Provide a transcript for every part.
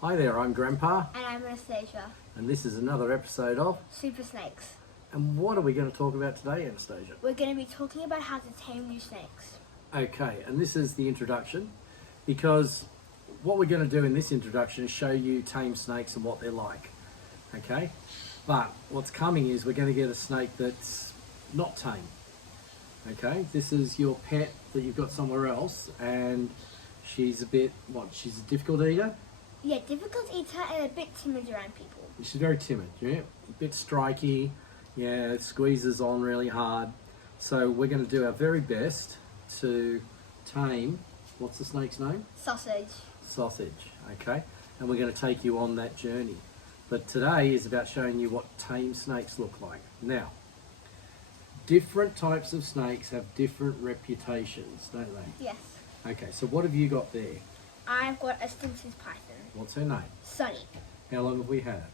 Hi there, I'm Grandpa, And I'm Anastasia. and this is another episode of. sSnakes. And what are we going to talk about today, Anastasia? We're going to be talking about how to tame new snakes. Okay, and this is the introduction, because what we're going to do in this introduction is show you tame snakes and what they're like. Okay, but what's coming is we're going to get a snake that's not tame. Okay, this is your pet that you've got somewhere else, and she's a bit, she's a difficult eater. Yeah, difficult eater and a bit timid around people. She's very timid, yeah, a bit striky, yeah, squeezes on really hard. So we're going to do our very best to tame, what's the snake's name? Sausage. Sausage, okay? And we're going to take you on that journey. But today is about showing you what tame snakes look like. Now, different types of snakes have different reputations, don't they? Yes. Okay, so what have you got there? I've got a Stimson python. What's her name? Sunny. How long have we had her?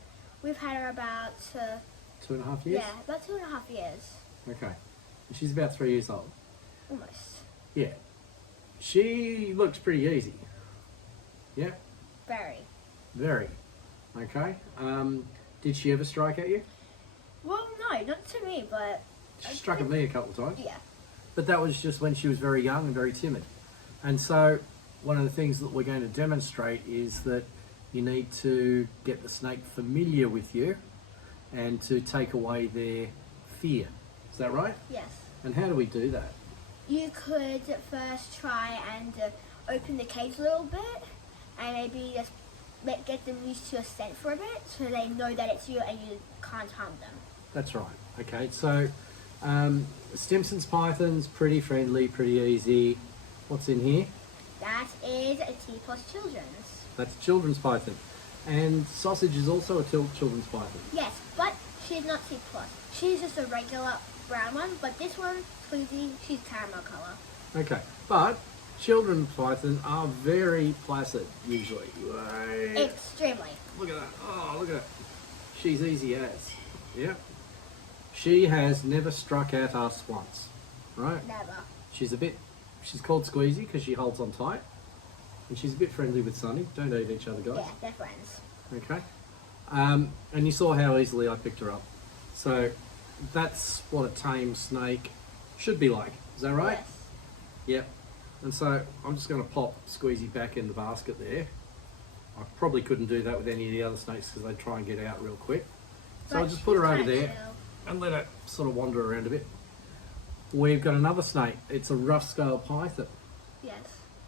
We've had her about 2.5 years? yeah, about 2.5 years. Okay. She's about 3 years old. Almost. Yeah. She looks pretty easy. Yeah, Very. very. Okay. Did she ever strike at you? Well, no, not to me, but She struck at me a couple of times. yeah. But that was just when she was very young and very timid. And so one of the things that we're going to demonstrate is that you need to get the snake familiar with you and to take away their fear. Is that right? Yes. And how do we do that? You could first try and open the cage a little bit and maybe just get them used to your scent for a bit so they know that it's you and you can't harm them. That's right. Okay, so Stimson's python's pretty friendly, pretty easy. What's in here? That is a T plus children's. That's children's python. And Sausage is also a children's python. Yes, but she's not T plus. She's just a regular brown one, but this one, Squeezy, she's caramel colour. Okay, but children's python are very placid usually. Extremely. Look at that. Oh, look at that. She's easy as. Yeah. She has never struck at us once, right? Never. She's called Squeezy because she holds on tight. And she's a bit friendly with Sunny. Don't eat each other, guys. Yeah, they're friends. Okay. And you saw how easily I picked her up. So that's what a tame snake should be like. Is that right? Yes. Yep. And so I'm just going to pop Squeezy back in the basket there. I probably couldn't do that with any of the other snakes because they'd try and get out real quick. So I'll just put her over there and let her sort of wander around a bit. We've got another snake. It's a rough scale python. Yes.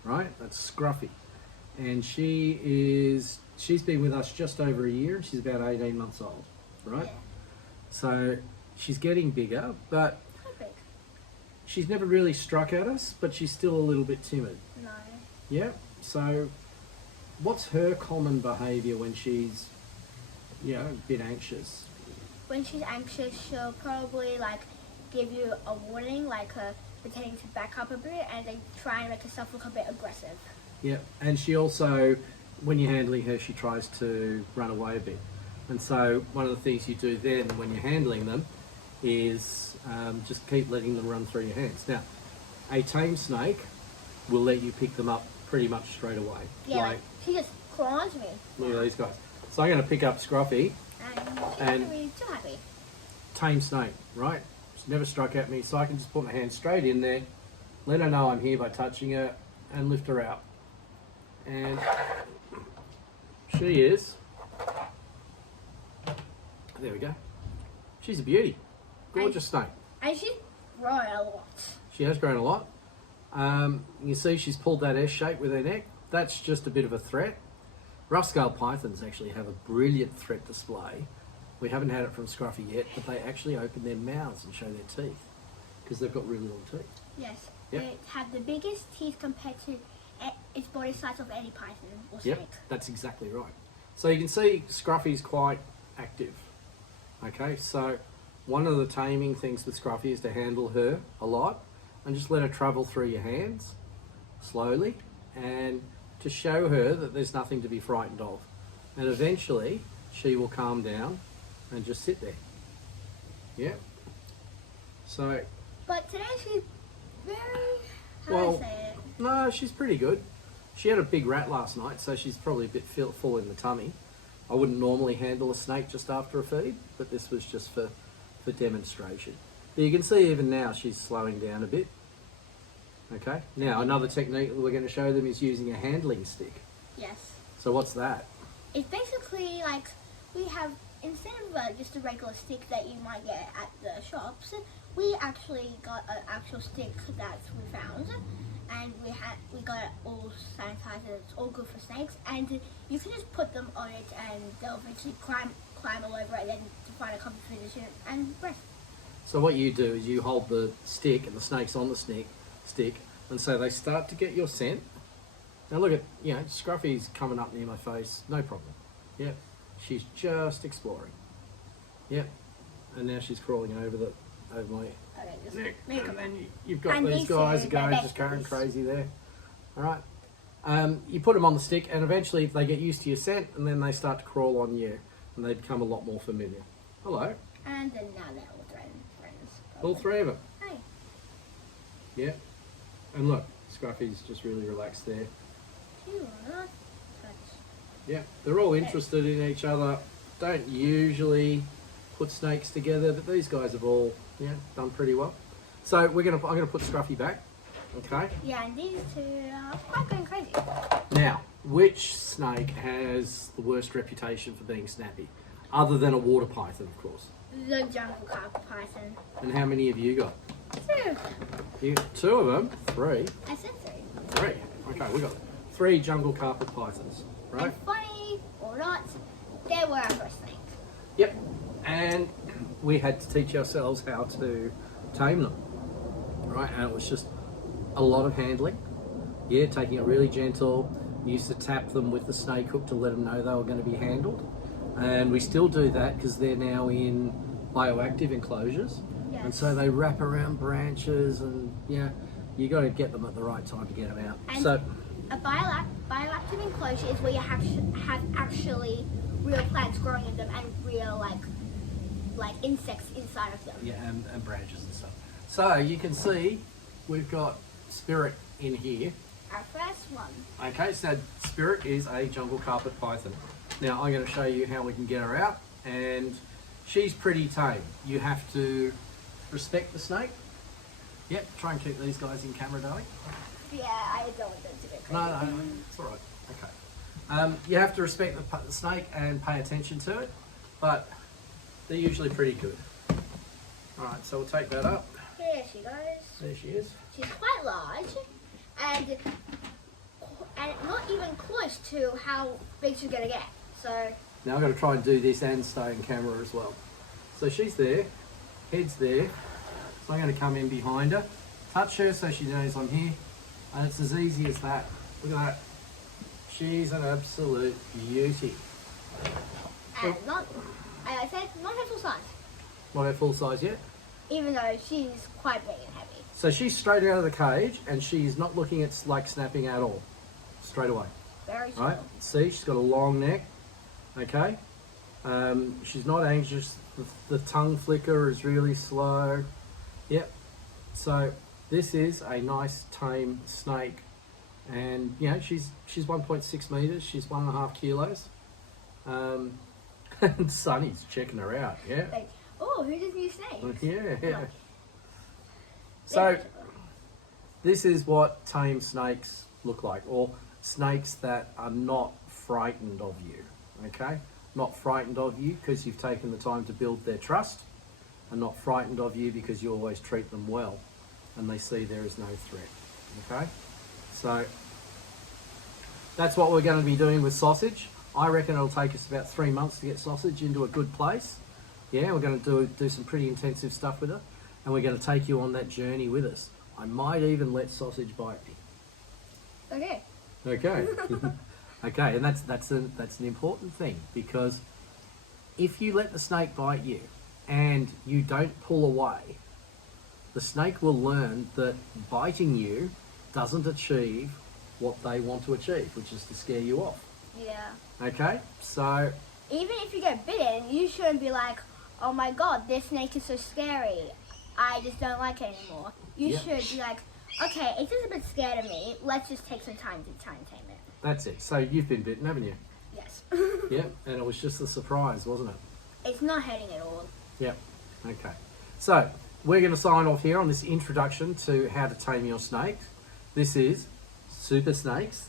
Right? That's Scruffy. And she's been with us just over a year. She's about 18 months old, right? Yeah. So she's getting bigger, but How big? she's never really struck at us, but she's still a little bit timid. No. Yeah. So what's her common behaviour when she's, a bit anxious? When she's anxious, she'll probably give you a warning, pretending to back up a bit, and then try and make herself look a bit aggressive. Yeah. And she also, when you're handling her, she tries to run away a bit. And so one of the things you do then when you're handling them is just keep letting them run through your hands. Now, a tame snake will let you pick them up pretty much straight away. Yeah, she just claws me. Look at these guys. So I'm going to pick up Scruffy, And she's be too happy. tame snake, right? She's never struck at me, so I can just put my hand straight in there, let her know I'm here by touching her, and lift her out. And she is. There we go. She's a beauty. Gorgeous snake. And she's growing a lot. She has grown a lot. You can see she's pulled that S shape with her neck. That's just a bit of a threat. Rough scale pythons actually have a brilliant threat display. We haven't had it from Scruffy yet, but they actually open their mouths and show their teeth because they've got really long teeth. Yes. Yep. They have the biggest teeth compared to its body size of any python or snake. Yep, that's exactly right. So you can see Scruffy's quite active. Okay, so one of the taming things with Scruffy is to handle her a lot and just let her travel through your hands slowly and to show her that there's nothing to be frightened of. And eventually she will calm down and just sit there. Yeah. So. But today she's very, how do Well, I say it? no, she's pretty good. She had a big rat last night, so she's probably a bit full in the tummy. I wouldn't normally handle a snake just after a feed, but this was just for demonstration. But you can see even now she's slowing down a bit. Okay, now another technique that we're going to show them is using a handling stick. Yes. So what's that? It's basically like we have, instead of just a regular stick that you might get at the shops, we actually got an actual stick that we found, and we got it all sanitized. It's all good for snakes, and you can just put them on it, and they'll eventually climb all over it, and then to find a comfy position and rest. So what you do is you hold the stick and the snake's on the stick, and so they start to get your scent. Now look at, Scruffy's coming up near my face, no problem. Yep, she's just exploring. Yep, and now she's crawling over my neck. And then you've got these guys going just going crazy there. All right. You put them on the stick, and eventually they get used to your scent, and then they start to crawl on you, and they become a lot more familiar. Hello. And then now they're all friends. All three of them. Hey. Yeah. And look, Scruffy's just really relaxed there. Yeah, they're all interested in each other. Don't usually put snakes together, but these guys have all done pretty well. So I'm gonna put Scruffy back. Okay. Yeah, and these two are quite going crazy. Now, which snake has the worst reputation for being snappy, other than a water python, of course? The jungle carpet python. And how many have you got? 2. Two of them. 3. I said 3. 3. Okay, we got 3 jungle carpet pythons. Right. And funny or not, they were our first snakes. Yep. And we had to teach ourselves how to tame them. Right, and it was just a lot of handling. Yeah, taking it really gentle. We used to tap them with the snake hook to let them know they were going to be handled. And we still do that because they're now in bioactive enclosures. Yes. And so they wrap around branches, and you got to get them at the right time to get them out. And so a bioactive enclosure is where you have actually real plants growing in them and real like insects inside of them. yeah, and branches and stuff. So you can see we've got Spirit in here. Our first one. Okay, so Spirit is a jungle carpet python. Now I'm going to show you how we can get her out, and she's pretty tame. You have to respect the snake. Yep, try and keep these guys in camera, darling. Yeah, I don't want them to get crazy. No, it's all right. Okay. You have to respect the snake and pay attention to it, but they're usually pretty good. All right, so we'll take that up. Here she goes. There she is. She's quite large, and not even close to how big she's gonna get. So now I'm going to try and do this and stay in camera as well. So she's there, head's there. So I'm going to come in behind her, touch her so she knows I'm here, and it's as easy as that. Look at that. She's an absolute beauty. and not, as I said, not her full size, Not her full size yet. even though she's quite big and heavy. So she's straight out of the cage, and she's not looking at like snapping at all. Straight away. Very chill. Right? See, she's got a long neck. Okay. She's not anxious. The tongue flicker is really slow. Yep. So this is a nice tame snake, and she's 1.6 meters. She's 1.5 kilos. And Sonny's checking her out. Yeah. Like, oh, who's this new snake? Yeah. So this is what tame snakes look like, or snakes that are not frightened of you. Okay. Not frightened of you because you've taken the time to build their trust, and not frightened of you because you always treat them well and they see there is no threat. Okay, so that's what we're going to be doing with Sausage. I reckon it'll take us about 3 months to get Sausage into a good place. Yeah, we're going to do some pretty intensive stuff with her, and we're going to take you on that journey with us. I might even let Sausage bite me. Okay. Okay. Okay, and that's an important thing, because if you let the snake bite you and you don't pull away, the snake will learn that biting you doesn't achieve what they want to achieve, which is to scare you off. Yeah. Okay, so Even if you get bitten, you shouldn't be like, oh my god, this snake is so scary. I just don't like it anymore. You Yeah. should be like, Okay, it's just a bit scared of me. Let's just take some time to try and tame it. That's it. So you've been bitten, haven't you? Yes. Yeah, and it was just a surprise, wasn't it? It's not hurting at all. Yep. Okay. So we're going to sign off here on this introduction to how to tame your snake. This is sSnakes.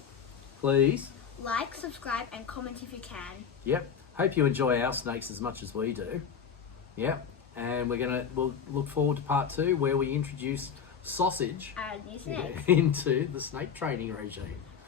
Please. Like, subscribe, and comment if you can. Yep. Hope you enjoy our snakes as much as we do. Yep. And we'll look forward to part 2 where we introduce Sausage Our new snake. into the snake training regime.